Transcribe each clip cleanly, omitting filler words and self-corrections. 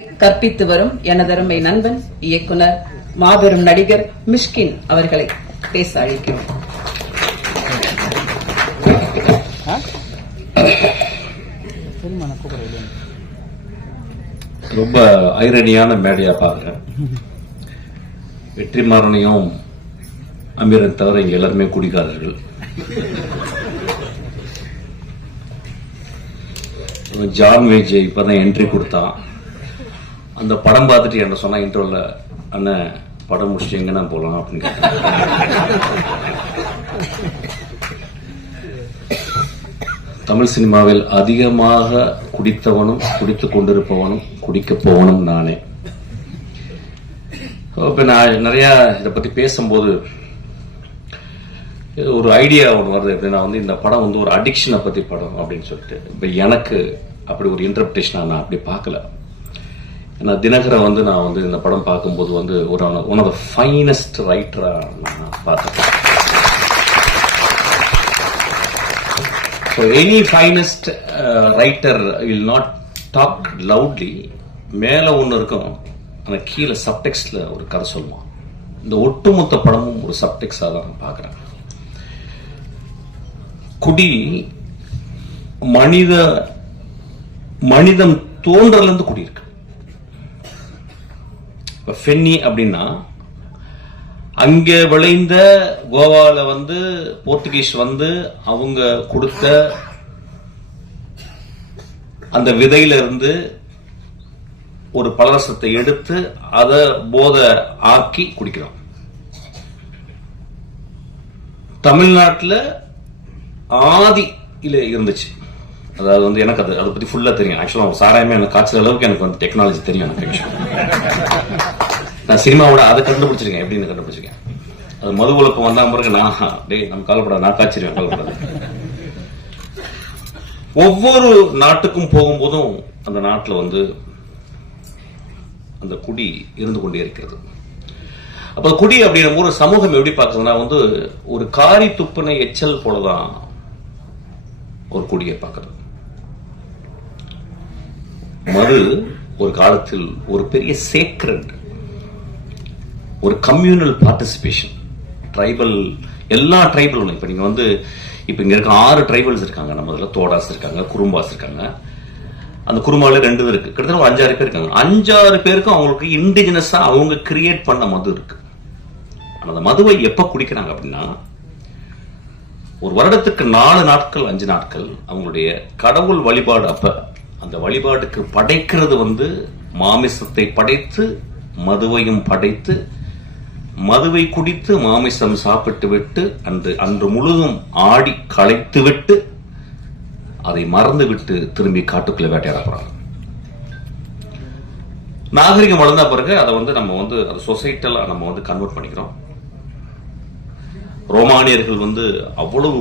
கற்பித்து வரும் எனதருமை நண்பன் இயக்குனர் மாபெரும் நடிகர் மிஷ்கின் அவர்களை பேச அழைக்கிறோம். ரொம்ப ஐரணியான மேடையா பாக்குறேன். வெற்றிமாறனையும் அமீரன் தவிர இங்க எல்லாருமே குடிக்காரர்கள். ஜான் விஜய் இப்பதான் என்ட்ரி கொடுத்தான். அந்த படம் பார்த்துட்டு என்ன சொன்னா இன்ட்ரோல, அண்ணன் படம் முடிச்சுட்டு எங்கன்னா போலாம் அப்படின்னு கேட்டேன். தமிழ் சினிமாவில் அதிகமாக குடித்தவனும் குடித்துக் கொண்டிருப்பவனும் குடிக்க போவனும் நானே. இப்ப நான் நிறைய இதை பத்தி பேசும்போது ஒரு ஐடியா ஒன்று வருது. எப்படின்னா இந்த படம் ஒரு அடிக்ஷனை பத்தி படம் அப்படின்னு சொல்லிட்டு, இப்ப எனக்கு அப்படி ஒரு இன்டர்பிரேஷனா நான் அப்படி பார்க்கல. ஏன்னா தினகரை நான் இந்த படம் பார்க்கும்போது ஒரு ஒன் ஆஃப் த ஃபைனஸ்ட் ரைட்டரா நான் பார்த்தேன். Any finest writer will not talk loudly. மேல ஒன்று இருக்கும், ஆனா கீழே சப்டெக்ஸ்ட்ல ஒரு கதை சொல்லுவான். இந்த ஒட்டுமொத்த படமும் ஒரு சப்டெக்ஸா தான் நான் பார்க்கிறேன். குடி மனிதம் தோன்றல இருந்து குடி இருக்கு. ஃபென்னி அப்படின்னா அங்க விளைந்த கோவால போர்த்துகீஸ் அவங்க கொடுத்த அந்த விதையில இருந்து ஒரு பலரசத்தை எடுத்து அதை போதை ஆக்கி குடிக்கிறோம். தமிழ்நாட்டில் ஆதியில இருந்துச்சு. அதாவது எனக்கு அதை பத்தி ஃபுல்லா தெரியும். ஆக்சுவலா சாராயமே எனக்கு காய்ச்சல் அளவுக்கு எனக்கு டெக்னாலஜி தெரியும். எனக்கு நான் சினிமாவோட அதை கண்டுபிடிச்சிருக்கேன். எப்படின்னு கண்டுபிடிச்சிருக்கேன். அது மது ஒழுக்கம் வந்தாங்க பிறகு நம்ம காலப்படாது, நான் காய்ச்சிருவேன், காலப்படாது. ஒவ்வொரு நாட்டுக்கும் போகும்போதும் அந்த நாட்டில் அந்த குடி இருந்து கொண்டே இருக்கிறது. அப்ப குடி அப்படின்ற ஒரு சமூகம் எப்படி பார்க்குதுன்னா ஒரு காரி துப்புனை எச்சல் போலதான் ஒரு குடியை பார்க்கிறது. மது ஒரு காலத்தில் ஒரு பெரிய சேக்ரட், ஒரு கம்யூனல் பார்ட்டிசிபேஷன். ட்ரைபல், எல்லா ட்ரைபலும் இப்ப நீங்க இப்ப இங்க இருக்க 6 ட்ரைபல்ஸ் இருக்காங்க. நம்ம இதுல தோடாஸ் இருக்காங்க, குறும்பாஸ் இருக்காங்க. அந்த குறும்பால 2 இருக்கு. கிட்டத்தட்ட 5-6 பேர் இருக்காங்க. 5-6 பேருக்கும் அவங்களுக்கு இண்டிஜினஸா அவங்க கிரியேட் பண்ண மது இருக்கு. அந்த மதுவை எப்ப குடிக்கிறாங்க அப்படின்னா, ஒரு வருடத்துக்கு 4 நாட்கள் 5 நாட்கள் அவங்களுடைய கடவுள் வழிபாடு. அப்ப அந்த வழிபாட்டுக்கு படைக்கிறது மாமிசத்தை படைத்து மதுவையும் படைத்து மதுவை குடித்து மாமிசம் சாப்பிட்டு விட்டு அன்று முழுதும் ஆடி களைத்து விட்டு அதை மறந்து விட்டு திரும்பி காட்டுக்குள்ள வேட்டையாட போறாங்க. நாகரிகம் வளர்ந்த பிறகு அதை நம்ம அது சொசைட்டலா நம்ம கன்வெர்ட் பண்ணிக்கிறோம். ரோமானியர்கள் அவ்வளவு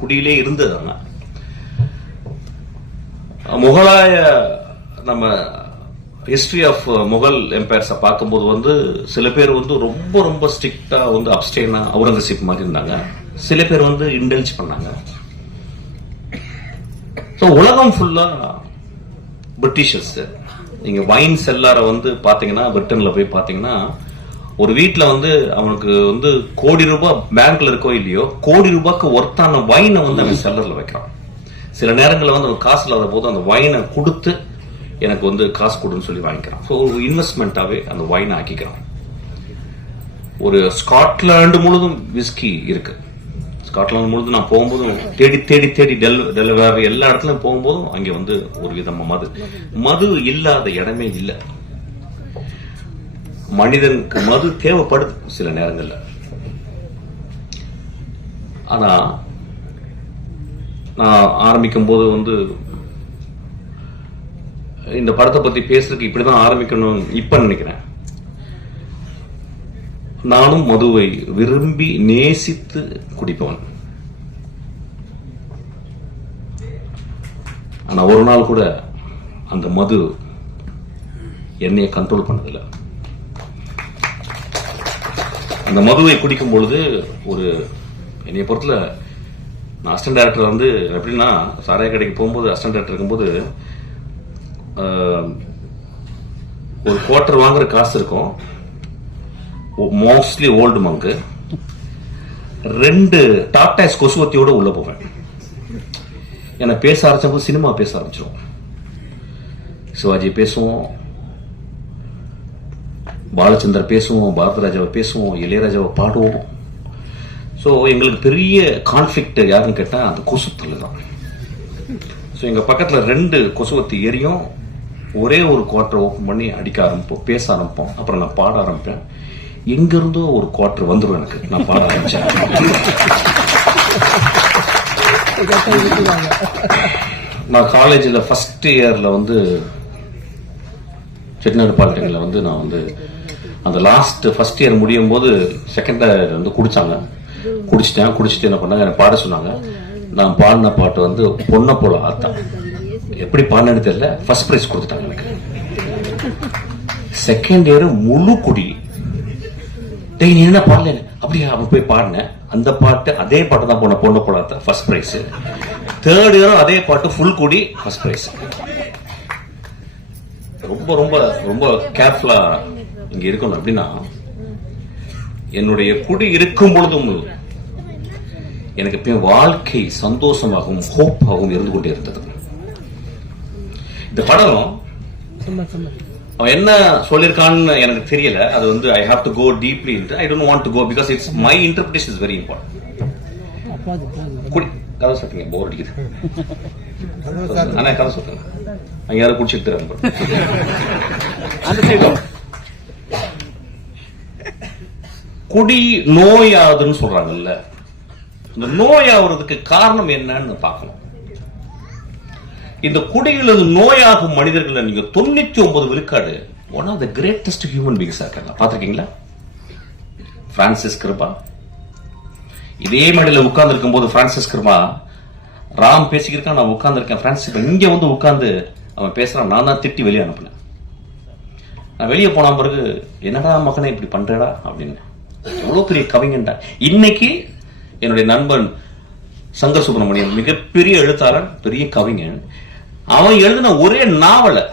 குடியிலே இருந்ததாங்க. முகலாய நம்ம ஹிஸ்டரி ஆஃப் முகல் எம்பையர்ஸை பார்க்கும்போது சில பேர் ரொம்ப ரொம்ப ஸ்ட்ரிக்டா அப்ஸ்டெயினா அவுரங்கசீப் மாதிரி இருந்தாங்க. சில பேர் இன்டெல்ஜ் பண்ணாங்க. உலகம் ஃபுல்லா பிரிட்டிஷர்ஸ். நீங்க வைன் செல்லார பாத்தீங்கன்னா, பிரிட்டன்ல போய் பாத்தீங்கன்னா, ஒரு வீட்டுல அவனுக்கு கோடி ரூபாய் பேங்க்ல இருக்கோ இல்லையோ, கோடி ரூபாய்க்கு ஒர்த்தான வைனை அவன் செல்லர்ல வைக்கிறான். சில நேரங்களில் அவன் காசு இல்லாத போது அந்த வைனை கொடுத்து எனக்கு காசு கொடுன்னு சொல்லி வாங்கிக்கிறான். ஸோ ஒரு இன்வெஸ்ட்மெண்டாவே அந்த வைனை ஆக்கிக்கிறான். ஒரு ஸ்காட்லாந்து முழுதும் விஸ்கி இருக்கு. ஸ்காட்லாந்து முழுதும் நான் போகும்போதும் தேடி தேடி தேடி டெலிவரி எல்லா இடத்துலயும் போகும்போதும் அங்கே ஒரு விதமா மது இல்லாத இடமே இல்லை. மனிதனுக்கு மது தேவைப்படுது சில நேரங்கள்ல. ஆனா நான் ஆரம்பிக்கும் போது இந்த படத்தை பத்தி பேசுறதுக்கு இப்படிதான் ஆரம்பிக்கணும் இப்ப நினைக்கிறேன். நானும் மதுவை விரும்பி நேசித்து குடிப்பவன். ஆனா ஒரு நாள் கூட அந்த மது என்னைய கண்ட்ரோல் பண்ணதில்லை. அந்த மதுவை குடிக்கும் பொழுது என்னைய பொறுத்தல நான் அசிஸ்டன்ட் டைரக்டர் எப்படின்னா, சாராய கடைக்கு போகும்போது அசிஸ்டன்ட் டைரக்டர் இருக்கும்போது ஒரு குவார்டர் வாங்குற காசு இருக்கும், மோஸ்ட்லி ஓல்டு மங்கு. 2 டாட்டாஸ் கொசுவத்தியோட உள்ள போவேன். என்ன பேச ஆரம்பிச்சப்போ சினிமா பேச ஆரம்பிச்சிடும். சிவாஜி பேசுவோம், பாலச்சந்தர் பேசுவோம், பாரதராஜாவை பேசுவோம், இளையராஜாவை பாடுவோம். ஸோ எங்களுக்கு பெரிய கான்ஃபிளிக்ட் யாருன்னு கேட்டா அந்த கொசுத்தல் தான். ஸோ எங்க பக்கத்துல 2 கொசுவத்தி எரியும். ஒரே ஒரு குவார்டர் ஓப்பன் பண்ணி அடிக்க ஆரம்பிப்போம், பேச ஆரம்பிப்போம். அப்புறம் நான் பாட ஆரம்பிப்பேன். எங்க இருந்தோ ஒரு குவார்டர் வந்துடும் எனக்கு, நான் பாட ஆரம்பிச்சேன். நான் காலேஜில் ஃபர்ஸ்ட் இயர்ல வந்து செட்டிநாடு பாலிடெக்னிக்ல வந்து நான் வந்து அந்த லாஸ்ட் ஃபர்ஸ்ட் இயர் முடியும் போது செகண்ட் இயர் வந்து குடிச்சாங்க. குடிச்சிட்டு என்ன பண்ணாங்க, எனக்கு பாட சொன்னாங்க. நான் பாடின பாட்டு வந்து பொண்ணை போல ஆத்தா. எப்படி பாடினு தெரியல, ஃபர்ஸ்ட் பிரைஸ் கொடுத்துட்டாங்க எனக்கு. செகண்ட் இயர் முழு குடி. நீ என்ன பாடல அப்படியே அவன் போய் பாடினேன். அந்த பாட்டு அதே பாட்டு தான் பொண்ணை போல ஆத்தா, ஃபர்ஸ்ட் பிரைஸ். தேர்ட் இயரும் அதே பாட்டு ஃபுல் குடி, ஃபர்ஸ்ட் பிரைஸ். ரொம்ப ரொம்ப ரொம்ப கேர்ஃபுல்லா இங்க இருக்கணும். அப்படின்னா என்னுடைய குடி இருக்கும் பொழுதும் எனக்கு எப்பயும் வாழ்க்கை சந்தோஷமாகவும் ஹோப்பாகவும் இருந்து கொண்டே இருந்தது. இந்த படம் அவன் என்ன சொல்லியிருக்கான்னு எனக்கு தெரியல. அது வந்து I have to go deeply into. I don't want to go because it's my interpretation is very important. குடி கதை சொல்றீங்க, போர் அடிக்குது. ஆனா கதை சொல்றேன், அங்க யாரும் குடிச்சிட்டு குடி நோயாதுன்னு சொல்றாங்கல்ல, இந்த நோயாவதுக்கு காரணம் என்னன்னு பார்க்கணும். இந்த குடியில் நோயாகும் மனிதர்கள் நீங்க 99 விழுக்காடு one of the greatest human பீங்ஸா இருக்காங்க. பாத்திருக்கீங்களா? பிரான்சிஸ் கிருபா இதே மேடையில் உட்கார்ந்து இருக்கும் போது பிரான்சிஸ் கிருபா ராம் பேசிக்கிருக்கான், நான் உட்கார்ந்து இருக்கேன். பிரான்சிஸ் இங்க வந்து உட்கார்ந்து அவன் பேசுறான், நான் தான் திட்டி வெளியே அனுப்பினேன். நான் வெளியே போன பிறகு என்னடா மகனே இப்படி பண்றடா அப்படின்னு. எவ்வளவு பெரிய கவிஞன்டா. இன்னைக்கு என்னுடைய நண்பன் சங்கர் சுப்பிரமணியன் மிகப்பெரிய எழுத்தாளர், பெரிய கவிஞன். அவன் எழுதின ஒரே நாவலை,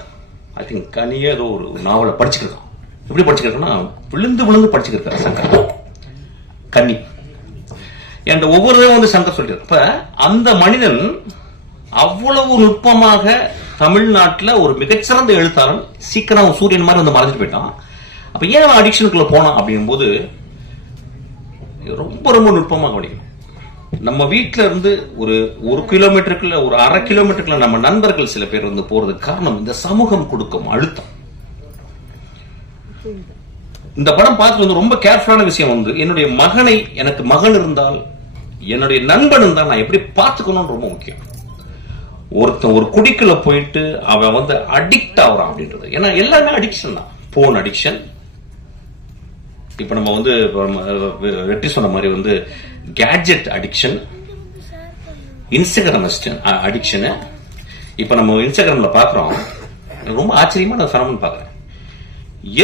ஐ திங்க் கனியே ஏதோ ஒரு நாவலை படிச்சுக்கிருக்கான். எப்படி படிச்சுக்கிருக்கான்னா விழுந்து விழுந்து படிச்சுக்கிருக்காரு சங்கர். கன்னி என்ற ஒவ்வொரு வந்து சங்கர் சொல்லிட்டு. அப்ப அந்த மனிதன் அவ்வளவு நுட்பமாக தமிழ்நாட்டுல ஒரு மிகச்சிறந்த எழுத்தாளன் சீக்கிரம் சூரியன் மாதிரி வந்து மறைஞ்சிட்டு போயிட்டான். அப்ப ஏன் அடிக்ஷனுக்குள்ள போனான் அப்படிங்கும் போது ரொம்ப ரொம்ப நுட்பமாக கவனிக்கணும். நம்ம வீட்டுல இருந்து ஒரு கிலோமீட்டருக்குள்ள, ஒரு 1/2 கிலோமீட்டருக்குள்ள நம்ம நண்பர்கள் சில பேர் வந்து போறதுக்கு காரணம் இந்த சமூகம் கொடுக்கும் அழுத்தம். இந்த படம் பார்த்து வந்து ரொம்ப கேர்ஃபுல்லான விஷயம் வந்து என்னுடைய மகனை, எனக்கு மகன் இருந்தால் என்னுடைய நண்பன் இருந்தால் நான் எப்படி பார்த்துக்கணும்னு ரொம்ப முக்கியம். ஒருத்தன் ஒரு குடிக்குள்ள போயிட்டு அவன் வந்து அடிக்ட் ஆகுறான் அப்படின்றது. ஏன்னா எல்லாமே அடிக்ஷன் தான். போன் அடிக்ஷன், இப்ப நம்ம வந்து வெற்றி சொன்ன மாதிரி வந்து கேட்ஜெட் அடிக்ஷன், இன்ஸ்டாகிராம் அடிக்ஷன். இப்ப நம்ம இன்ஸ்டாகிராம்ல பாக்குறோம், ரொம்ப ஆச்சரியமா நான் ஃபெனோமெனன் பாக்குறேன்.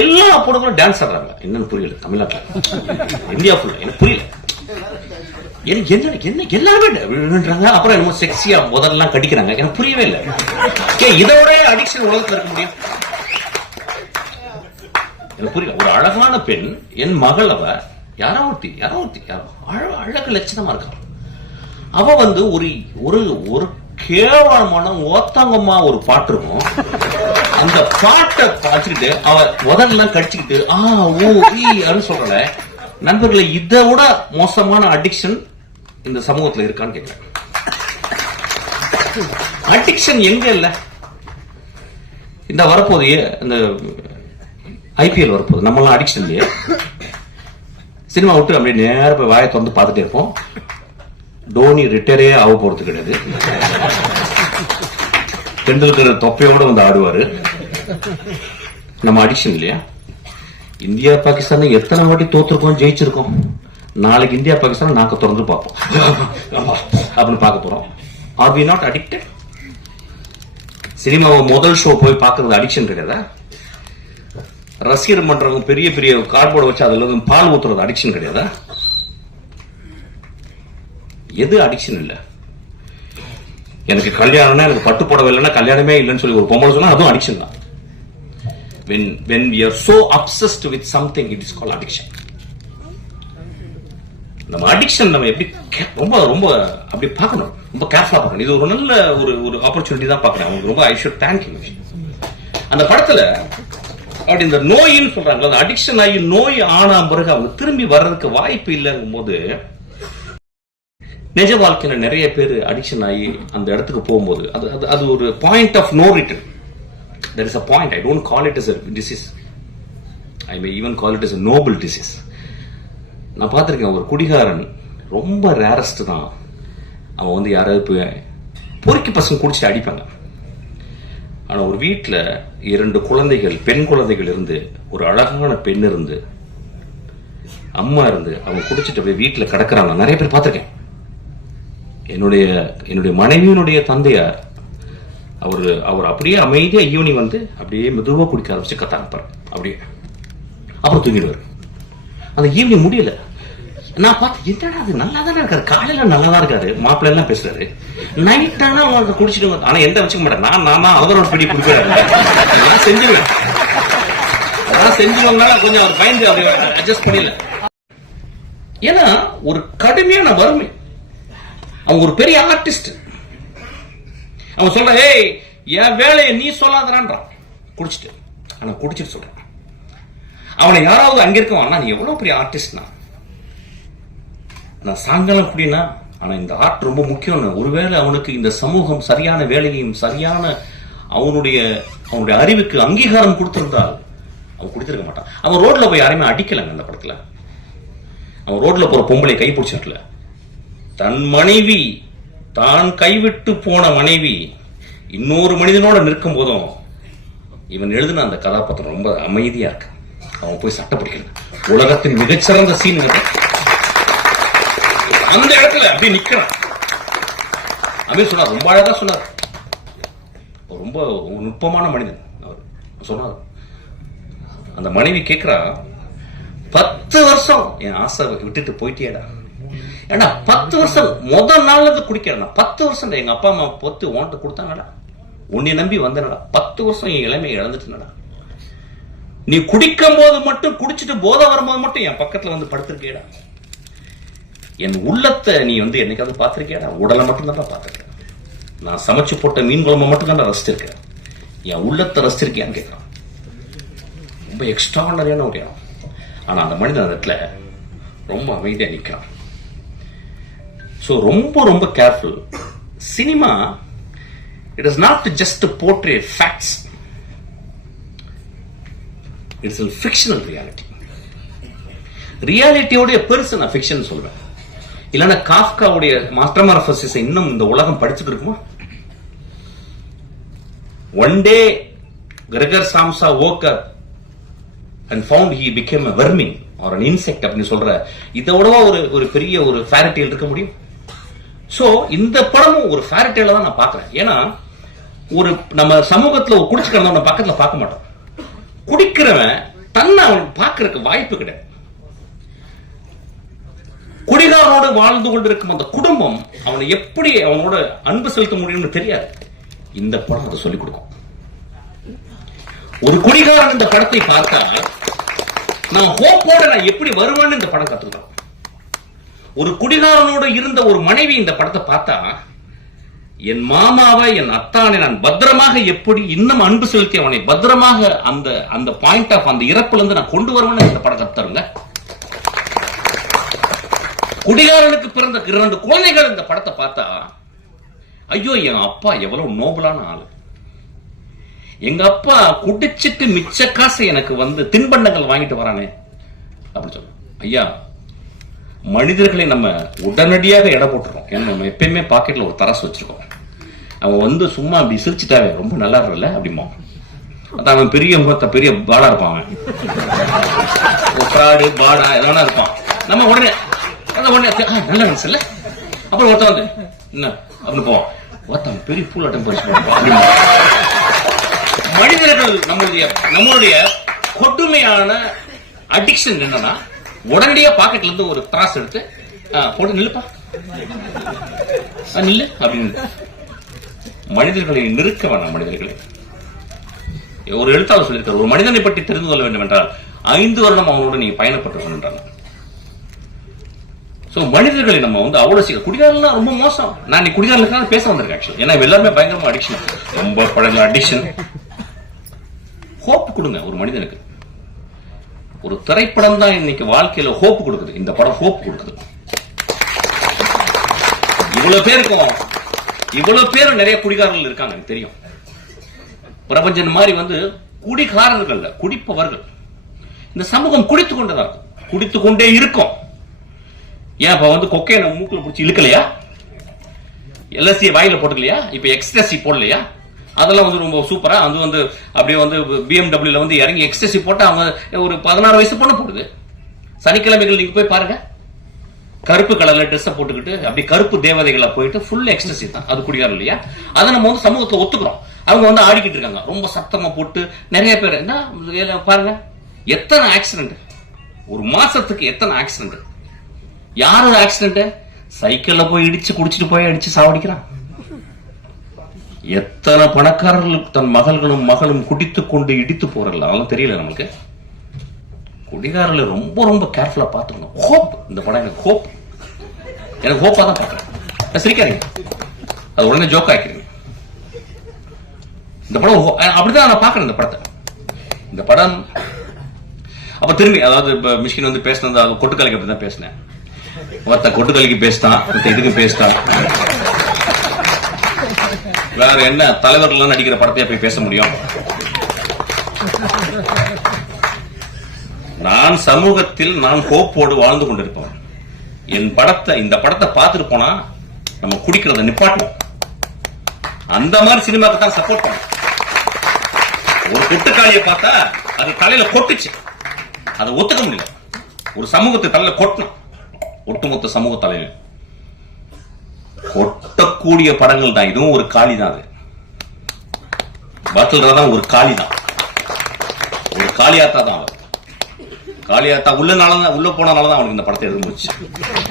எல்லா பொண்ணுங்களும் டான்ஸ் ஆடுறாங்க. என்னன்னு புரியல தமிழ்நாட்டில், இந்தியா ஃபுல்லா எனக்கு புரியல. என்ன எல்லாருமே அப்புறம் என்னமோ செக்ஸியா முதல்லாம் கடிக்கிறாங்க. எனக்கு புரியவே இல்லை. இதோட அடிக்ஷன் உலகத்தில் இருக்க முடியும்? எனக்கு புரியல. ஒரு அழகான பெண், என் மகள், அவ யாரோ அழகு லட்சணமா இருக்கா. அவ வந்து ஒரு கேவலமான ஓத்தாங்கம்மா ஒரு பாட்டு இருக்கும். அந்த பாட்டை பார்த்துக்கிட்டு அவ உதடெல்லாம் கடிச்சுக்கிட்டு அப்படின்னு சொல்ற நண்பர்களை, இதை விட மோசமான அடிக்ஷன் இந்த சமூகத்தில் இருக்கான்னு கேட்கிறேன். அடிக்ஷன் எங்க இல்ல? இந்த வரப்போது இந்த ஐபிஎல் வரப்போகுது, நம்ம எல்லாம் அடிக்ஷன் இல்லையே. சினிமா விட்டு அப்படியே நேரம் போய் வாயை திறந்து பார்த்துட்டே இருப்போம். டோனி ரிட்டையரே ஆக போறது கிடையாது. தெண்டுல்கர் தொப்பையோட வந்து ஆடுவாரு. நம்ம அடிக்ஷன் இல்லையா? இந்தியா பாகிஸ்தான் எத்தனை வாட்டி தோத்துருக்கோம், ஜெயிச்சிருக்கோம். நாளைக்கு இந்தியா பாகிஸ்தான் நாக்க திறந்து பார்ப்போம் அப்படின்னு பார்க்க போறோம். Are we not addicted? சினிமாவை முதல் ஷோ போய் பார்க்கறது அடிக்ஷன் கிடையாதா? ரசிகர் மன்றம் பெரிய பெரிய கார்ட்போர்டு வச்சு அதுல இருந்து பால் ஊத்துறது அடிக்ஷன் கிடையாதா? எது அடிக்ஷன் இல்ல? எனக்கு கல்யாணம்னா எனக்கு பட்டு புடவை இல்லைன்னா கல்யாணமே இல்லைன்னு சொல்லி ஒரு பொம்பளை சொன்னா அதுவும் அடிக்ஷன் தான். when we are so obsessed with something, it is called addiction. நம்ம அடிக்ஷன் நம்ம எப்படி ரொம்ப ரொம்ப அப்படி பார்க்கணும், ரொம்ப கேர்ஃபுல்லா பார்க்கணும். இது ஒரு நல்ல ஒரு ஆப்பர்ச்சுனிட்டி தான் பார்க்கறேன். அவங்க ரொம்ப ஐ ஷுட் தேங்க் யூ. அந்த படத்துல அப்படி இந்த நோயின்னு சொல்றாங்க, அந்த அடிக்ஷன் ஆகி நோய் ஆனா பிறகு அவங்க திரும்பி வர்றதுக்கு வாய்ப்பு இல்லைங்கும் போது, நிஜ வாழ்க்கையில நிறைய பேர் அடிக்ஷன் ஆகி அந்த இடத்துக்கு போகும்போது அது ஒரு point of no return. There is a point. I don't call it as a disease. I may even call it as a noble disease. நான் பார்த்திருக்கேன் ஒரு குடிகாரன், ரொம்ப ரேரஸ்ட் தான். அவன் வந்து யாராவது பொறுக்கி பசங்க குடிச்சிட்டு அடிப்பாங்க. ஆனா ஒரு வீட்டுல 2 குழந்தைகள், பெண் குழந்தைகள் இருந்து, ஒரு அழகான பெண் இருந்து, அம்மா இருந்து, அவங்க குடிச்சிட்டு அப்படியே வீட்டுல கிடக்குறாங்க. நிறைய பேர் பார்த்திருக்கேன். என்னுடைய மனைவியினுடைய தந்தையார் அவர் அப்படியே அமைதியா ஈவினிங் வந்து அப்படியே மெதுவா குடிக்க ஆரம்பிச்சு கத்தாங்க அப்படியே, அப்புறம் தூங்கிடுவார். அந்த ஈவினிங் முடியல. நான் பார்த்து என்னடா அது நல்லா தானே இருக்காரு, காலையில நல்லா தான் இருக்காரு, மாப்பிள்ளை எல்லாம் பேசுறாரு, நைட் ஆனா அவங்க குடிச்சிட்டு, ஆனா எந்த வச்சுக்க மாட்டேன் நான் அவரோட பிடி குடிக்கிறாரு. நான் செஞ்சுருவேன், அதான் செஞ்சுருவாங்க. கொஞ்சம் அவர் பயந்து அவர் அட்ஜஸ்ட் பண்ணல. ஏன்னா ஒரு கடுமையான வறுமை. அவங்க ஒரு பெரிய ஆர்டிஸ்ட். அவன் சொல்ற, ஏய் என் வேலையை நீ சொல்லாதறான்றான் குடிச்சிட்டு. ஆனா குடிச்சிட்டு சொல்றேன், அவனை யாராவது அங்க இருக்கவன், நீ எவ்வளவு பெரிய ஆர்டிஸ்ட்னா, நான் சாயங்காலம் குடினா, ஆனா இந்த ஆர்ட் ரொம்ப முக்கியம். ஒருவேளை அவனுக்கு இந்த சமூகம் சரியான வேலையையும் சரியான அவனுடைய அறிவுக்கு அங்கீகாரம் கொடுத்திருந்தால் அவன் குடித்திருக்க மாட்டான். அவன் ரோட்ல போய் யாரையுமே அடிக்கலங்க. அந்த படத்துல அவன் ரோட்ல போற பொம்பளை கை பிடிச்சிடல. தன் மனைவி, தான் கைவிட்டு போன மனைவி இன்னொரு மனிதனோட நிற்கும் போதும் இவன் எழுதின அந்த கதாபாத்திரம் ரொம்ப அமைதியா இருக்கு. அவன் போய் சட்டை பிடிக்கல. உலகத்தின் மிகச்சிறந்த சீன் அந்த இடத்துல அப்படி நிக்கிறான். அப்படின்னு சொன்னார், ரொம்ப அழகா சொன்னார். ரொம்ப நுட்பமான மனிதன் அவர் சொன்னார். அந்த மனைவி கேட்கிறா, 10 வருஷம் என் ஆசை விட்டுட்டு போயிட்டேடா. ஏன்னா 10 வருஷம் முதல் நாள்ல இருந்து குடிக்கிறேன். 10 வருஷம் எங்க அப்பா அம்மா பொத்து ஓன்ட்டு கொடுத்தாங்கடா, உன்னை நம்பி வந்தனடா. 10 வருஷம் என் இளமையை இழந்துட்டேனடா. நீ குடிக்கும் போது மட்டும், குடிச்சிட்டு போதை வரும்போது மட்டும் என் பக்கத்துல வந்து படுத்திருக்கேடா. என் உள்ளத்தை நீ வந்து என்னைக்காவது பார்த்திருக்கியாடா? உடலை மட்டும் தான் பார்த்திருக்கேன். நான் சமைச்சு போட்ட மீன் குழம்பு மட்டும் தான் ரசிச்சிருக்கேன். என் உள்ளத்தை ரசிச்சிருக்கியான்னு கேட்கிறான். ரொம்ப எக்ஸ்ட்ராடனரியான ஒரு இடம். ஆனா அந்த மனிதன் அந்த இடத்துல ரொம்ப அமைதியா நிற்கிறான். So ரொம்ப ரொம்ப careful. Cinema, it is not just to portray facts. It's a fictional reality. ரியாலிட்டியோட பெருசு நான் ஃபிக்ஷன் சொல்வேன். இல்லைன்னா காஃப்காவுடைய மாஸ்டர்மார்ஃபசிஸை இன்னும் இந்த உலகம் படிச்சுட்டு இருக்குமா? One day Gregor Samsa woke up and found he became a vermin or an insect அப்படின்னு சொல்ற, இதோட ஒரு பெரிய ஒரு ஃபேரி டேல் இருக்க முடியும்? சோ இந்த படமும் ஒரு ஃபேரி டேல தான் நான் பார்க்கிறேன். ஏன்னா ஒரு நம்ம சமூகத்துல குடிச்சு கிடந்தவன பக்கத்துல பார்க்க மாட்டோம். குடிக்கிறவன் தன்னை அவன் பார்க்கறதுக்கு வாய்ப்பு கிடையாது. குடிகாரனோடு வாழ்ந்து கொண்டிருக்கும் அந்த குடும்பம் அவனை எப்படி அவனோட அன்பு செலுத்த முடியும்னு தெரியாது. இந்த படம் அதை சொல்லிக் கொடுக்கும். ஒரு குடிகாரன் இந்த படத்தை பார்த்தா நான் ஹோப்போட நான் எப்படி வருவேன்னு இந்த படம் கத்துக்கிறோம். ஒரு குடிகாரனோடு இருந்த ஒரு மனைவி இந்த படத்தை பார்த்தா, என் மாமாவை, என் அத்தானை நான் பத்திரமாக எப்படி இன்னும் அன்பு செலுத்தி அவனை பத்திரமாக அந்த பாயிண்ட் ஆஃப் அந்த இறப்புல இருந்து நான் கொண்டு வருவேன்னு இந்த படம் கத்துறங்க. குடிகாரனுக்கு பிறந்த 2 குழந்தைகள் இந்த படத்தை பார்த்தா, ஐயோ என் அப்பா எவ்வளவு நோபலான ஆளு, எங்க அப்பா குடிச்சிட்டு மிச்ச காசை எனக்கு வந்து தின்பண்டங்கள் வாங்கிட்டு வரானே அப்படின்னு சொல்ல. ஐயா, மனிதர்களை நம்ம உடனடியாக எடை போட்டுறோம். ஏன்னா நம்ம எப்பயுமே பாக்கெட்ல ஒரு தராசு வச்சிருக்கோம். அவன் வந்து சும்மா அப்படி சிரிச்சுட்டாவே ரொம்ப நல்லா இருக்கல அப்படிமா, அதான் அவன் பெரிய பாடா இருப்பான். அவன் பாடா எதனா இருப்பான். நம்ம உடனே நல்லா இல்ல, அப்புறம் ஒருத்த வந்து என்ன அப்படின்னு போவான். ஒருத்தன் பெரிய பூல் அட்டம் பறிச்சு. மனிதர்கள் நம்மளுடைய கொடுமையான அடிக்ஷன் என்னன்னா, உடனடியா பாக்கெட்ல இருந்து ஒரு திராஸ் எடுத்து போட்டு நில்லுப்பா நில்லு அப்படின்னு. மனிதர்களை நிறுக்க வேணாம். மனிதர்களை ஒரு எழுத்தாளர் சொல்லியிருக்காரு, ஒரு மனிதனை பற்றி தெரிந்து கொள்ள வேண்டும் என்றால் 5 வருடம் அவனோட நீங்க பயணப்பட்டிருக்கணும். சோ மனிதர்களை நம்ம வந்து அவ்வளவு சீக்கிரம் குடிகாரலாம் ரொம்ப மோசம். நான் நீ குடிகாரர்களுக்காக பேச வந்திருக்கேன் ஆக்சுவலி. ஏன்னா எல்லாருமே பயங்கரமா அடிக்ஷன், ரொம்ப பழக அடிக்ஷன். ஹோப் கொடுங்க ஒரு மனிதனுக்கு. ஒரு திரைப்படம் தான் இன்னைக்கு வாழ்க்கையில ஹோப் கொடுக்குது. இந்த படம் ஹோப் கொடுக்குது. இவ்வளவு பேர் நிறைய குடிகாரர்கள் இருக்காங்க எனக்கு தெரியும். பிரபஞ்சன் மாதிரி வந்து குடிகாரர்கள், குடிப்பவர்கள். இந்த சமூகம் குடித்துக் கொண்டதா இருக்கும், குடித்துக் கொண்டே இருக்கும். ஏன் இப்ப வந்து கொக்கையை மூக்குல பிடிச்சி இழுக்கலையா? எல்எஸ்சி வாயில போட்டுக்கலையா? இப்ப எக்ஸ்டசி போடலையா? அதெல்லாம் வந்து ரொம்ப சூப்பரா. அது வந்து அப்படியே வந்து BMW வந்து இறங்கி எக்ஸ்டசி போட்டா அவங்க ஒரு 16 வயசு பொண்ணு போடுது. சனிக்கிழமைகள் நீங்க போய் பாருங்க, கருப்பு கலர்ல ட்ரெஸ் போட்டுக்கிட்டு அப்படி கருப்பு தேவதைகளை போயிட்டு ஃபுல் எக்ஸ்டசி தான். அது குடிகாரம் இல்லையா? அதை நம்ம வந்து சமூகத்துல ஒத்துக்கிறோம். அவங்க வந்து ஆடிக்கிட்டு இருக்காங்க ரொம்ப சத்தமா போட்டு. நிறைய பேர் என்ன பாருங்க, எத்தனை ஆக்சிடென்ட் ஒரு மாசத்துக்கு, எத்தனை ஆக்சிடென்ட். யாரோட ஆக்சிடென்ட்? சைக்கிள்ல போய் இடிச்சு குடிச்சிட்டு போய் அடிச்சு சாவடிக்கிறான். எத்தனை பணக்காரர்களுக்கு தன் மகளும் குடித்துக் கொண்டு இடித்து போறல அதெல்லாம் தெரியல நமக்கு. குடிகாரர்கள் ரொம்ப ரொம்ப கேர்ஃபுல்லா பாத்துக்கணும். ஹோப், இந்த படம் எனக்கு ஹோப், எனக்கு ஹோப்பா தான் பாக்குறேன். சிரிக்காதீங்க, அது உடனே ஜோக் ஆக்கிறீங்க. இந்த படம் அப்படிதான் நான் பாக்குறேன். இந்த படம் அப்ப திரும்பி, அதாவது மிஷ்கின் வந்து பேசினது கொட்டுக்கலைக்கு அப்படிதான் பேசினேன். ஒருத்த கொட்டுக்கலைக்கு பேசிட்டான், இதுக்கு பேசிட்டான். வேற என்ன தலைவர்கள் நடிக்கிற படத்தையா போய் பேச முடியும்? நான் சமூகத்தில் நான் ஹோப்போடு வாழ்ந்து கொண்டிருப்பேன். இந்த படத்தை பார்த்துட்டு போனா நம்ம குடிக்கிறத நிப்பாட்டணும். அந்த மாதிரி சினிமாக்கு தான் சப்போர்ட் பண்ணணும். ஒரு கொட்டுக்காளியை பார்த்தா அது தலையில கொட்டுச்சு, அதை ஒத்துக்க முடியல. ஒரு சமூகத்தை தலையில கொட்டணும். ஒட்டுமொத்த சமூக தலைவர் கொட்டக்கூடிய படங்கள் தான். இதுவும் ஒரு காளி தான். அது பாட்டில் தான், ஒரு காளி தான், ஒரு காளியாத்தா தான். அவர் காளியாத்தா உள்ள போனனாலதான் அவனுக்கு இந்த படத்தை எடுத்து முடிச்சு.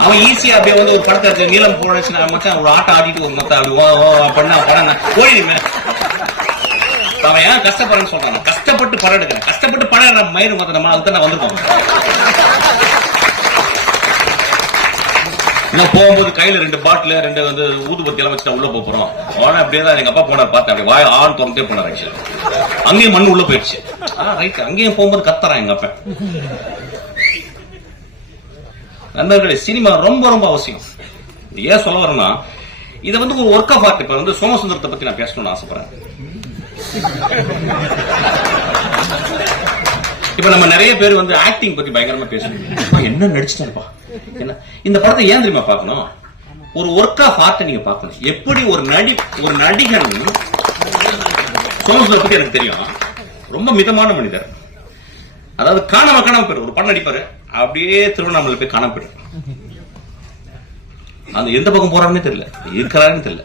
அவன் ஈஸியா அப்படியே வந்து ஒரு படத்தை நீளம் போடுச்சு, ஒரு ஆட்டம் ஆடிட்டு ஒரு மொத்த பண்ண படம் போயிடுங்க. அவன் ஏன் கஷ்டப்படுறேன்னு சொல்றாங்க. கஷ்டப்பட்டு படம் எடுக்கிறேன், கஷ்டப்பட்டு படம் மயிறு மொத்த நம்ம அதுக்கு தான் வந்திருக்கோம். போகும்போது கையில 2 பாட்டில் 2 வந்து ஊதுபத்தி எல்லாம் வச்சுட்டா உள்ள போறோம். அப்படியே தான் எங்க அப்பா போனார், பார்த்தேன். அப்படி வாய ஆள் திறந்தே போனார். ஆக்சுவலி அங்கேயும் மண்ணு உள்ள போயிடுச்சு. ரைட், அங்கேயும் போகும்போது கத்துறான் எங்க அப்பா. நண்பர்களே, சினிமா ரொம்ப ரொம்ப அவசியம். ஏன் சொல்ல வரேன்னா, இதை வந்து ஒரு ஒர்க் ஆஃப் ஆர்ட். இப்ப வந்து சோமசுந்தரத்தை பத்தி நான் பேசணும்னு ஆசைப்படுறேன். இப்ப நம்ம நிறைய பேர் வந்து ஆக்டிங் பத்தி பயங்கரமா பேசணும். என்ன நடிச்சுட்டாருப்பா, என்ன இந்த படத்தை ஏன் தெரியுமா பார்க்கணும்? ஒரு ஒர்க் ஆஃப் ஆர்ட் நீங்க பார்க்கணும். எப்படி ஒரு நடிகன், சோமசுந்தரம் பத்தி எனக்கு தெரியும், ரொம்ப மிதமான மனிதர். அதாவது காணாம போயிரு. ஒரு படம் நடிப்பாரு, அப்படியே திருவண்ணாமலை போய் காணாம போயிரு. அந்த எந்த பக்கம் போறாருன்னு தெரியல, இருக்கிறாருன்னு தெரியல.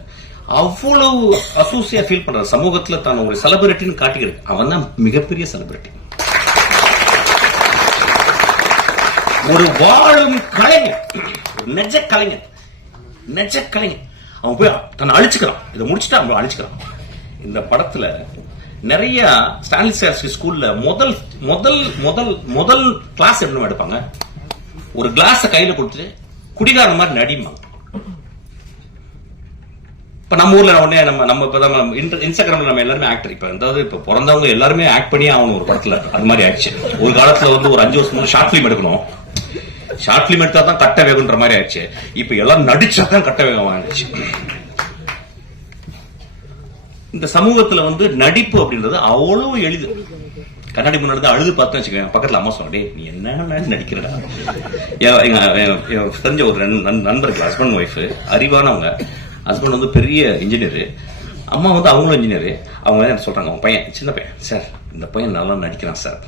அவ்வளவு அசோசியா ஃபீல் பண்ற சமூகத்துல தான் ஒரு செலிபிரிட்டின்னு காட்டிக்கிறது. அவன் தான் மிகப்பெரிய செலிபிரிட்டி. ஒரு வாழும் கலைஞர், நெஜ கலைஞர். அவன் போய் தன்னை அழிச்சுக்கிறான். இதை முடிச்சுட்டு அவன் அழிச்சுக்கிறான். இந்த படத்துல நிறைய ஸ்டான்லிஸ்டார்ஸ்கி ஸ்கூல்ல முதல் கிளாஸ் எப்படி எடுப்பாங்க? ஒரு கிளாஸ கையில கொடுத்துட்டு குடிகாரன் மாதிரி நடிப்பாங்க. இப்ப நம்ம ஊர்ல உடனே நம்ம இன்ஸ்டாகிராம்ல நம்ம எல்லாருமே ஆக்டர். இப்ப பிறந்தவங்க எல்லாருமே ஆக்ட் பண்ணி ஆகணும் ஒரு படத்துல. அது மாதிரி ஆயிடுச்சு. ஒரு காலத்துல வந்து ஒரு 5 வருஷம் ஷார்ட் பிலிம் எடுக்கணும். ஷார்ட் பிலிம் எடுத்தா தான் கட்ட வேகுன்ற மாதிரி ஆயிடுச்சு. இப்ப எல்லாம் நடிச்சா தான் கட்ட வேகம் ஆயிடுச்சு. இந்த சமூகத்துல வந்து நடிப்பு அப்படின்றது அவ்வளவு எளிது. கண்ணாடி முன்னாடி அழுது பார்த்தா வச்சுக்கேன், பக்கத்துல அம்மா சொன்னே, நீ என்ன நடிக்கிறடா. தெரிஞ்ச ஒரு நண்பர்கள், ஹஸ்பண்ட் ஒய்ஃப், அறிவானவங்க. ஹஸ்பண்ட் வந்து பெரிய இன்ஜினியர், அம்மா வந்து அவங்களும் இன்ஜினியர். அவங்க என்ன சொல்றாங்க, அவங்க பையன், சின்ன பையன், சார் இந்த பையன் நல்லா நடிக்கிறான் சார்.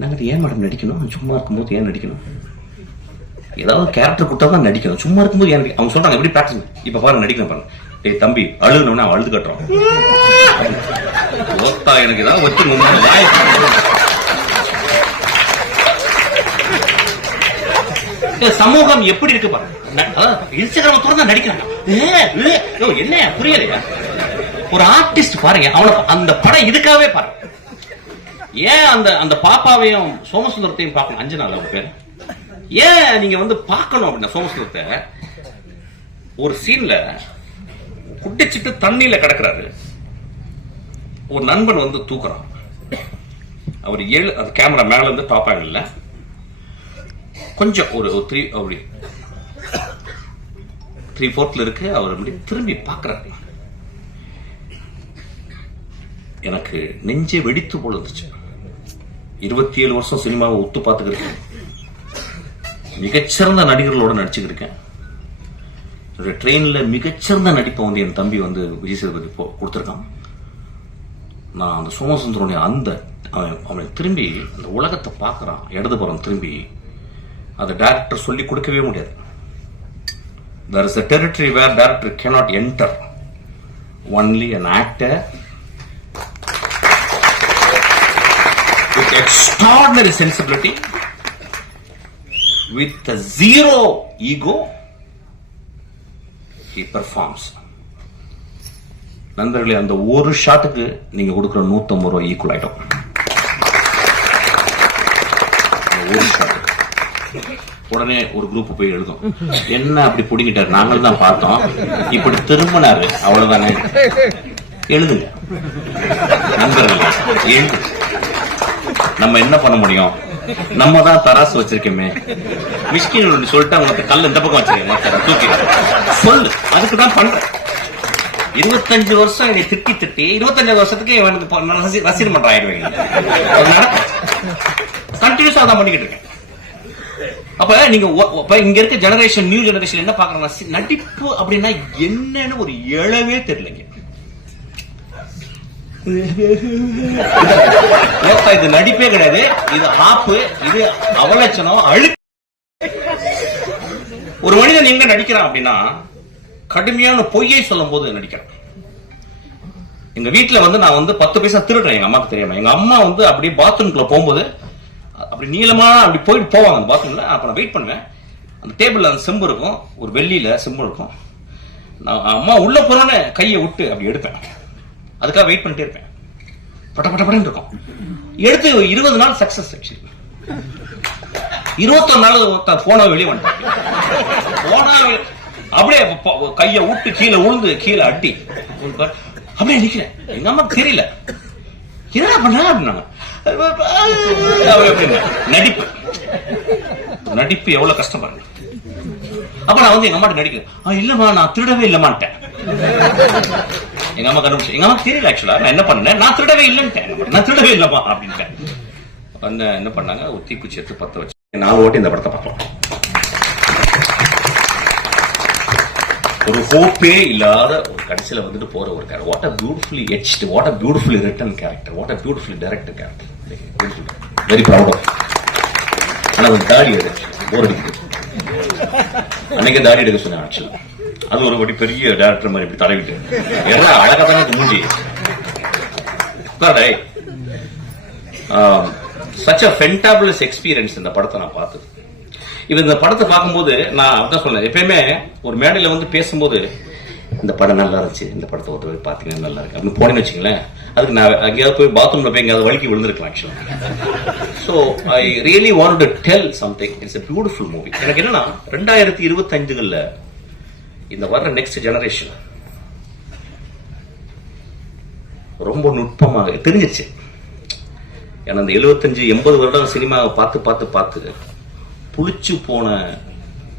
நாங்க ஏன் மேடம் நடிக்கணும்? சும்மா இருக்கும்போது ஏன் நடிக்கணும்? ஏதாவது கேரக்டர் கொடுத்தா தான் நடிக்கணும். சும்மா இருக்கும்போது ஏன்? அவங்க சொல்றாங்க, எப்படி பிராக்டிஸ்? இப்ப பாருங்க நடிக்கணும் பாருங்க. டேய் தம்பி, அழுகணும்னா அவன் அழுது கட்டுறான். எனக்கு ஏதாவது வச்சு சமூகம் எப்படி இருக்கு பாருங்க. இன்ஸ்டாகிராம் திறந்தா நடிக்கிறாங்க. என்ன புரியலையா? ஒரு ஆர்டிஸ்ட் பாருங்க, அவனை அந்த படம் இதுக்காகவே பாருங்க. ஏன் அந்த பாப்பாவையும் சோமசுந்தரத்தையும் பார்க்கணும், அஞ்சனா அவங்க பேர், ஏன் நீங்க வந்து பார்க்கணும் அப்படின்னா, சோமசுந்தரத்தை ஒரு சீன்ல குடிச்சிட்டு தண்ணியில கிடக்குறாரு, ஒரு நண்பன் வந்து தூக்குறான், அவர் அது கேமரா மேல இருந்து டாப் ஆங்கிள் கொஞ்சம் ஒரு 3/4 இருக்கு, அவர் அப்படி திரும்பி பார்க்கிறாரு. எனக்கு நெஞ்சே வெடித்து போல இருந்துச்சு. 27 வருஷம் சினிமாவை ஒத்து பார்த்துக்கிருக்கேன், மிகச்சிறந்த நடிகர்களோட நடிச்சுக்கிட்டு இருக்கேன். ட்ரெயின்ல மிகச்சிறந்த நடிப்பை வந்து என் தம்பி வந்து விஜய் சேதுபதி கொடுத்துருக்கான். நான் அந்த சோமசுந்தரனுடைய அவனை திரும்பி அந்த உலகத்தை பார்க்கறான், இடதுபுறம் திரும்பி, அதை டைரக்டர் சொல்லி கொடுக்கவே முடியாது. There is a territory where director cannot enter. Only an actor with extraordinary sensibility, with a zero ego, he performs. நண்பர்களே, அந்த ஒரு ஷாட்டுக்கு நீங்க கொடுக்கிற 150 ரூபாய் ஈக்குவல் ஆயிடும். ஒரு ஷாட் உடனே ஒரு குரூப் போய் எழுதும், என்ன அப்படி புடிங்கிட்டாரு, நாங்கள் தான் பார்த்தோம், இப்படி திரும்பினாரு, அவ்வளவுதானே. எழுதுங்க நண்பர்களே, எழுது. நம்ம என்ன பண்ண முடியும், நம்ம தான் தராசு வச்சிருக்கோமே. மிஸ்கின் சொல்லிட்டு அவங்க கல் இந்த பக்கம் வச்சிருக்கேன், தூக்கி சொல்லு, அதுக்கு தான் பண்றேன். 25 வருஷம் என்னை திட்டி 25 வருஷத்துக்கு ரசிகர் மன்றம் ஆயிடுவீங்க. கண்டினியூஸா தான் பண்ணிக்கிட்டு இருக்கேன். அப்ப நீங்க இங்க இருக்க ஜெனரேஷன், நியூ ஜெனரேஷன் என்ன பாக்குறாங்க, நடிப்பு அப்படின்னா என்னன்னு ஒரு எழவே தெரியலங்க. இது நடிப்பே கிடையாது, இது ஆப்பு, இது அவலட்சணம், அழு. ஒரு மனிதன் எங்க நடிக்கிறான் அப்படின்னா, கடுமையான பொய்யை சொல்லும் போது நடிக்கிறேன். எங்க வீட்டுல வந்து நான் வந்து 10 பைசா திருடுறேன், எங்க அம்மாக்கு தெரியாம. எங்க அம்மா வந்து அப்படியே பாத்ரூம்குள்ள போகும்போது அப்படி நீளமா அப்படி போயிட்டு போவாங்க அந்த பாத்ரூம்ல. அப்ப நான் வெயிட் பண்ணுவேன். அந்த டேபிள்ல அந்த செம்பு இருக்கும், ஒரு வெள்ளியில செம்பு இருக்கும். நான் அம்மா உள்ள போறோன்னு கையை விட்டு அப்படி எடுப்பேன். அதுக்காக வெயிட் பண்ணிட்டே இருப்பேன். பட்டப்பட்டப்பட்டு இருக்கும். எடுத்து 20 நாள் சக்சஸ் ஆச்சு. 21 நாள் போன வெளியே வந்துட்டேன். போனா அப்படியே கைய விட்டு கீழே உழுந்து கீழே அட்டி அப்படியே நிக்கிறேன். எங்க அம்மாக்கு தெரியல என்ன பண்ண அப்படின்னாங்க. நடிப்பு எவ்வளவு கஷ்டம் பாருங்க. அப்ப நான் வந்து எங்க அம்மாட்ட நடிக்கிறேன். இல்லம்மா நான் திருடவே இல்லமான்ட்டேன். எங்க அம்மா கண்டுபிடிச்சு, எங்க அம்மா தெரியல ஆக்சுவலா நான் என்ன பண்ணேன், நான் திருடவே இல்லைன்ட்டேன். நான் திருடவே இல்லம்மா அப்படின்ட்டேன். என்ன பண்ணாங்க, ஒரு தீக்குச்சி எடுத்து 10 வச்சு 4 ஓட்டி இந்த படத்தை பார்த்தோம். ஒரு ஹோப்பே இல்லாத ஒரு கடைசியில வந்துட்டு போற ஒரு character. What a beautifully etched, what a beautifully written character, what a beautifully directed character. Very proud of. ஆனா ஒரு தாடி போர் அடிக்குது. அன்னைக்கு தாடி எடுக்க சொன்னேன் ஆக்சுவலா. அது ஒரு பெரிய டைரக்டர் மாதிரி இப்படி தடவிட்டு எல்லாம் அழகா தானே மூஞ்சி. such a fantabulous experience இந்த படத்தை நான் பார்த்தது. இப்ப இந்த படத்தை பார்க்கும்போது நான் அதான் சொன்னேன், எப்பயுமே ஒரு மேடையில வந்து பேசும்போது இந்த படம் நல்லா இருந்துச்சு, இந்த படத்தை ஒருத்தர் பாத்தீங்கன்னா நல்லா இருக்கு அப்படின்னு போனேன்னு வச்சுங்களேன், அதுக்கு நான் எங்கேயாவது போய் பாத்ரூம்ல போய் எங்கேயாவது வலிக்கு விழுந்திருக்கலாம் ஆக்சுவலா. So I really want to tell something. It's a beautiful movie. எனக்கு என்னன்னா 2025 இந்த வர்ற நெக்ஸ்ட் ஜெனரேஷன் ரொம்ப நுட்பமாக தெரிஞ்சிருச்சு. ஏன்னா அந்த 75-80 வருடம் சினிமாவை பார்த்து புளிச்சு போன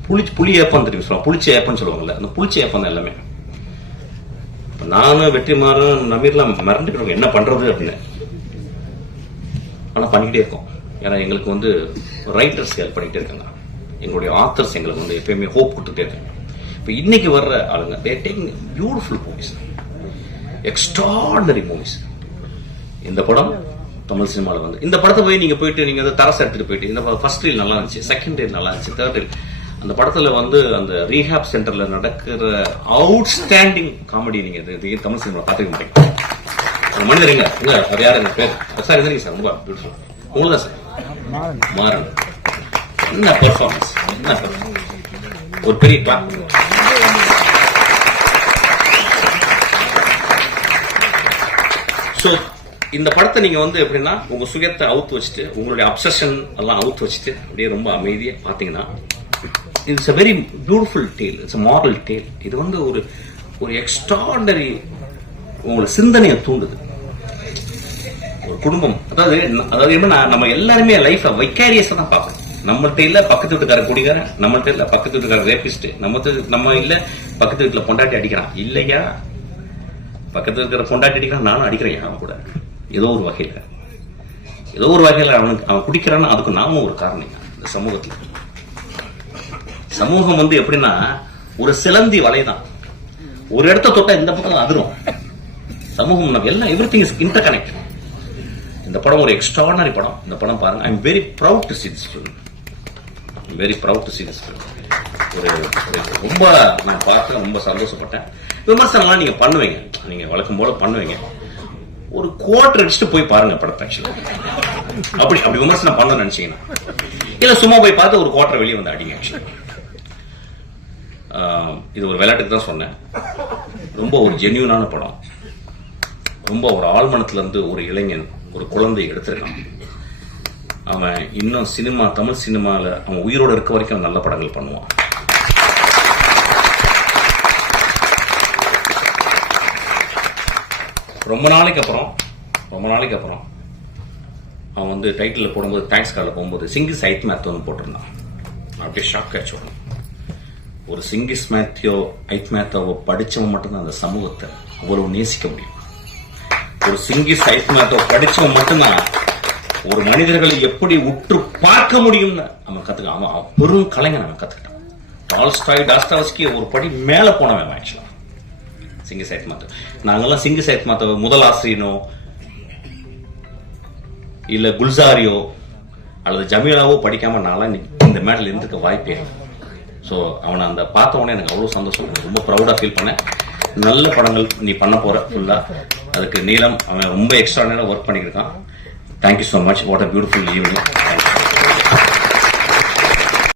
புளி ஏப்பம் தெரியும் சொல்லுவாங்க, புளிச்ச ஏப்பம்னு சொல்லுவாங்கல்ல, அந்த புளிச்ச ஏப்பம் தான் எல்லாமே. நானும் வெற்றிமாறன் நமீர்லாம் மறந்துக்கிறோம் என்ன பண்றது அப்படின்னு. ஆனா பண்ணிக்கிட்டே இருக்கோம். ஏன்னா எங்களுக்கு வந்து ரைட்டர்ஸ் ஹெல்ப் பண்ணிக்கிட்டே இருக்காங்க, எங்களுடைய ஆத்தர்ஸ் எங்களுக்கு வந்து எப்பயுமே ஹோப் கொடுத்துட்டே இருக்காங்க. இப்ப இன்னைக்கு வர்ற ஆளுங்க they are taking beautiful movies, extraordinary movies. இந்த படம் தமிழ் சினிமாவில் வந்து இந்த படத்தை போய் நீங்க போயிட்டு தரசு எடுத்துட்டு போயிட்டு இந்த ஃபர்ஸ்ட் ரீல் நல்லா இருந்துச்சு, செகண்ட் ரீல் நல்லா இருந்துச்சு, தேர்ட் ரீல். அந்த படத்துல வந்து அந்த ரீஹாப் சென்டர்ல நடக்கிற அவுட்ஸ்டாண்டிங் காமெடி நீங்க தமிழ் சினிமா பார்த்துக்க மாட்டீங்க. மனிதர் எங்க அது யாரு பேர் சார் இருந்தீங்க சார், ரொம்ப பியூட்டிஃபுல். உங்களுக்கு தான் சார் மாறன். என்ன பெர்ஃபார்மன்ஸ், என்ன ஒரு பெரிய கிளாப். சோ இந்த படத்தை நீங்க வந்து எப்படின்னா உங்க சுயத்தை அவுத்து வச்சுட்டு உங்களுடைய அப்சஷன் எல்லாம் அவுத்து வச்சுட்டு அப்படியே ரொம்ப அமைதியா பாத்தீங்கன்னா it's a very beautiful tale, it's a moral tale. இது வந்து ஒரு எக்ஸ்ட்ராடனரி உங்களை சிந்தனையை தூண்டுது. ஒரு குடும்பம் அதாவது எப்படின்னா நம்ம எல்லாருமே லைஃப்ல வைக்காரியஸா தான் பார்க்கணும். நம்மள்ட்ட இல்ல பக்கத்து வீட்டுக்கார குடிகாரன், நம்மள்ட்ட இல்ல பக்கத்து வீட்டுக்கார ரேபிஸ்ட், நம்ம இல்ல பக்கத்து வீட்டுல பொண்டாட்டி அடிக்கிறான் இல்லையா, பக்கத்து இருக்கிற பொண்டாட்டி அடிக்கிறான், நானும் அடிக்கிறேன் அவன் கூட ஏதோ ஒரு வகையில அவன் குடிக்கிறான்னு அதுக்கு நாமும் ஒரு காரணம். இந்த சமூகம் வந்து எப்படின்னா ஒரு சிலந்தி வலைதான், ஒரு இடத்த தொட்டா இந்த பக்கம் அதிரும். சமூகம் நம்ம எல்லாம் எவ்ரிதிங் இஸ் இன்டர் கனெக்ட். இந்த படம் ஒரு எக்ஸ்ட்ராடனரி படம். இந்த படம் பாருங்க. I am very proud to see this film. ஒரு ரொம்ப நான் பார்த்து ரொம்ப சந்தோஷப்பட்டேன். விமர்சனம்லாம் நீங்க பண்ணுவீங்க, நீங்க வழக்கம் போல பண்ணுவீங்க. ஒரு குவார்டர் அடிச்சுட்டு போய் பாருங்க படத்தை. ஆக்சுவலா அப்படி விமர்சனம் பண்ண நினைச்சீங்கன்னா இல்ல சும்மா போய் பார்த்து ஒரு குவார்டர் வெளியே வந்து அடிங்க. ஆக்சுவலா இது ஒரு விளையாட்டுக்கு தான் சொன்னேன். ரொம்ப ஒரு ஜென்யூனான படம். ரொம்ப ஒரு ஆழ்மனத்துல இருந்து ஒரு இளைஞன் ஒரு குழந்தை எடுத்திருக்கான். அவன் இன்னும் தமிழ் சினிமால அவன் உயிரோட இருக்க வரைக்கும் நல்ல படங்கள் பண்ணுவான். ரொம்ப நாளைக்கு அப்புறம் அவன் வந்து டைட்டில் போடும்போது தேங்க்ஸ் கார்டில் போகும்போது சிங்கிஸ் ஐத் மேத்தோன்னு போட்டிருந்தான். அப்படியே ஷாக் ஆச்சு. ஒரு சிங்கிஸ் ஐத் மேத்தோவை படிச்சவன் மட்டும்தான் அந்த சமூகத்தை அவ்வளவு நேசிக்க முடியும். ஒரு சிங்கிஸ் ஐத் மேத்தோவை படிச்சவன் மட்டும்தான் ஒரு மனிதர்களை எப்படி உற்று பார்க்க முடியும்னு அவன் கத்துக்கான். அவன் பெரும் கலைஞன். அவன் கத்துக்கிட்டான். டால்ஸ்டாய், டாஸ்டாவஸ்கி ஒரு படி மேல போனவன் ஆக்சுவலா சிங்கிஸ் ஐத் மேத்தோ. நாங்கெல்லாம் சிங்கிஸ் ஐத் மேத்தோவை முதல் ஆசிரியனோ இல்ல குல்சாரியோ அல்லது ஜமீலாவோ படிக்காம நான்லாம் இந்த மேடல் இருந்துக்க வாய்ப்பே. ஸோ அவனை அந்த பார்த்த உடனே எனக்கு அவ்வளவு சந்தோஷம், ரொம்ப ப்ரௌடா ஃபீல் பண்ணேன். நல்ல படங்கள் நீ பண்ண போற ஃபுல்லா. அதுக்கு நீலம் அவன் ரொம்ப எக்ஸ்ட்ராடனரியா ஒர்க் பண்ணிருக்கான். Thank you so much. What a beautiful evening.